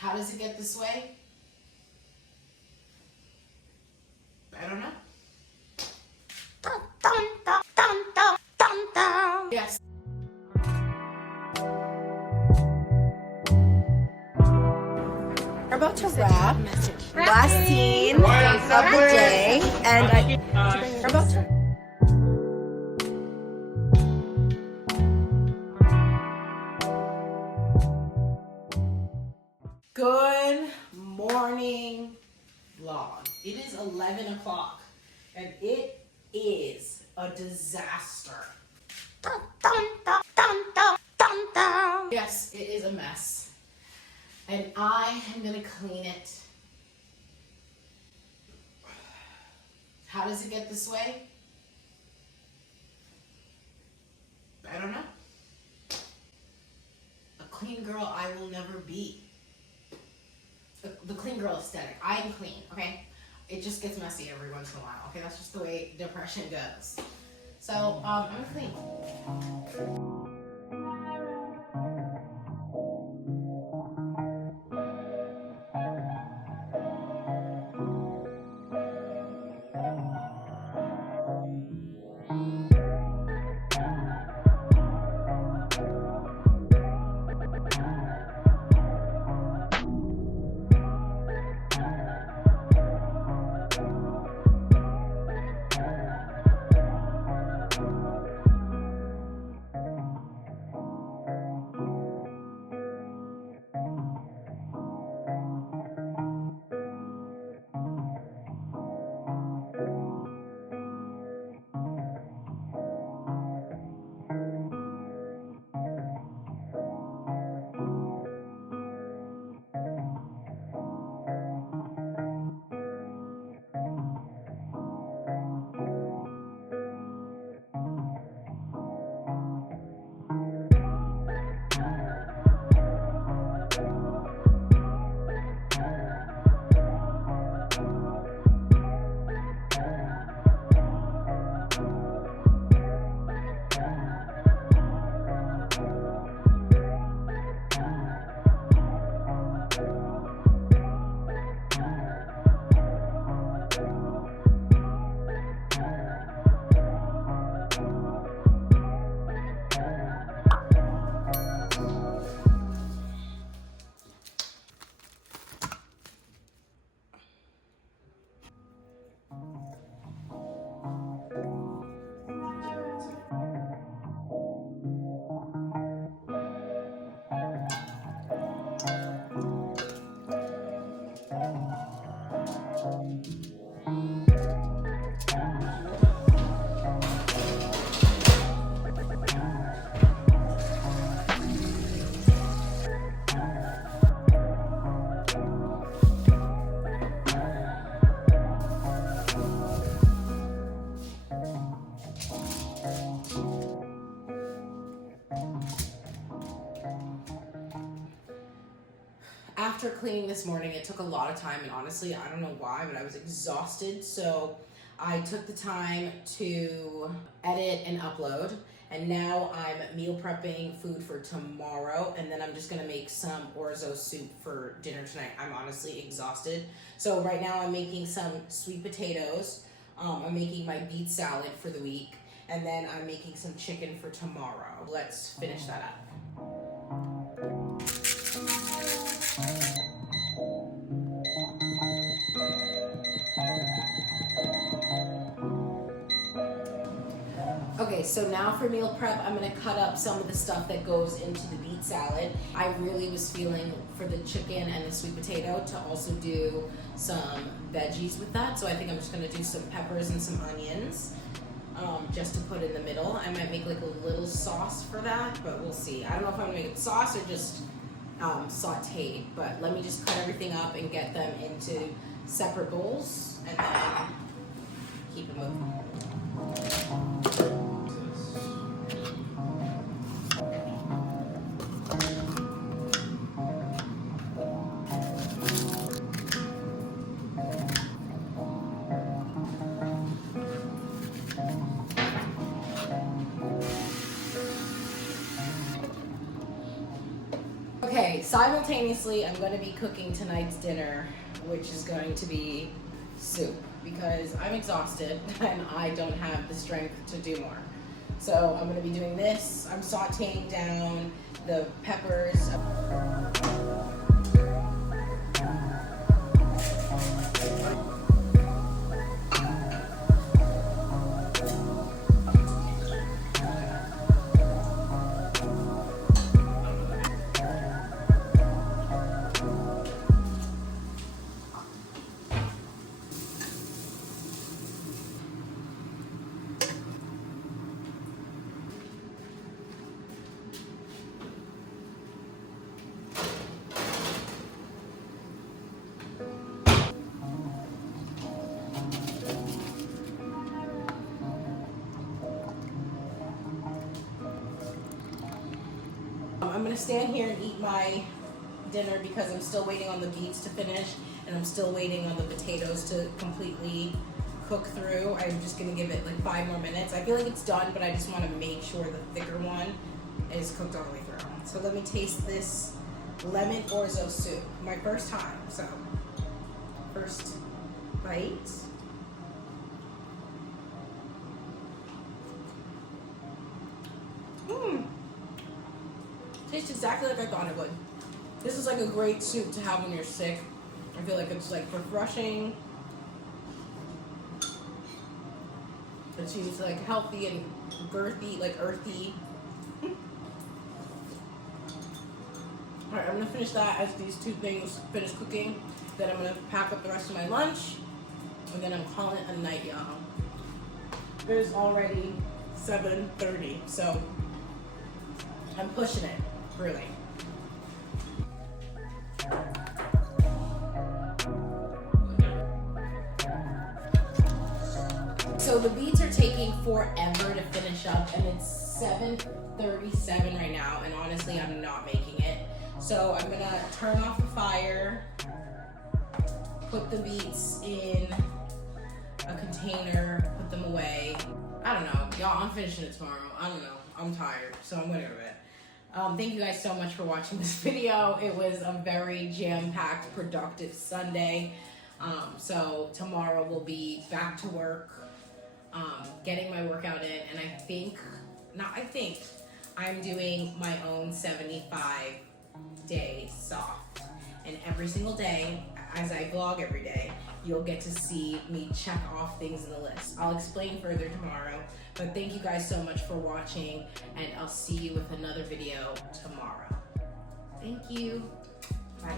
How does it get this way? I don't know. Yes. We're about to wrap. Last scene of the day, and we're about to. Good morning, vlog. It is 11 o'clock, and it is a disaster. Yes, it is a mess, and I am gonna clean it. How does it get this way? I don't know. A clean girl I will never be. The clean girl aesthetic. I am clean, okay? It just gets messy every once in a while, okay? That's just the way depression goes. So, I'm clean. After cleaning this morning, it took a lot of time, and honestly, I don't know why, but I was exhausted, so I took the time to edit and upload, and now I'm meal prepping food for tomorrow, and then I'm just gonna make some orzo soup for dinner tonight. I'm honestly exhausted. So right now I'm making some sweet potatoes, I'm making my beet salad for the week, and then I'm making some chicken for tomorrow. Let's finish that up. Okay, so now for meal prep, I'm gonna cut up some of the stuff that goes into the beet salad. I really was feeling for the chicken and the sweet potato to also do some veggies with that. So I think I'm just gonna do some peppers and some onions just to put in the middle. I might make like a little sauce for that, but we'll see. I don't know if I'm gonna make it sauce or just sautéed, but let me just cut everything up and get them into separate bowls and then keep it moving. Okay, simultaneously, I'm going to be cooking tonight's dinner, which is going to be soup, because I'm exhausted and I don't have the strength to do more. So I'm going to be doing this. I'm sauteing down the peppers. I'm gonna stand here and eat my dinner because I'm still waiting on the beets to finish and I'm still waiting on the potatoes to completely cook through. I'm just gonna give it like 5 more minutes. I feel like it's done, but I just wanna make sure the thicker one is cooked all the way through. So let me taste this lemon orzo soup. My first time, so first bite. Tastes exactly like I thought it would. This is like a great soup to have when you're sick. I feel like it's like refreshing. It seems like healthy and girthy, like earthy. Alright, I'm gonna finish that as these 2 things finish cooking. Then I'm gonna pack up the rest of my lunch. And then I'm calling it a night, y'all. It is already 7:30, so I'm pushing it, really. So the beets are taking forever to finish up, and it's 7:37 right now, and honestly, I'm not making it. So I'm gonna turn off the fire, put the beets in a container, put them away. I don't know, y'all, I'm finishing it tomorrow. I don't know, I'm tired, so I'm gonna go to bed. Thank you guys so much for watching this video. It was a very jam-packed, productive Sunday. So tomorrow we'll be back to work, getting my workout in, and I'm doing my own 75-day soft. And every single day, as I vlog every day, you'll get to see me check off things in the list. I'll explain further tomorrow, but thank you guys so much for watching, and I'll see you with another video tomorrow. Thank you. Bye.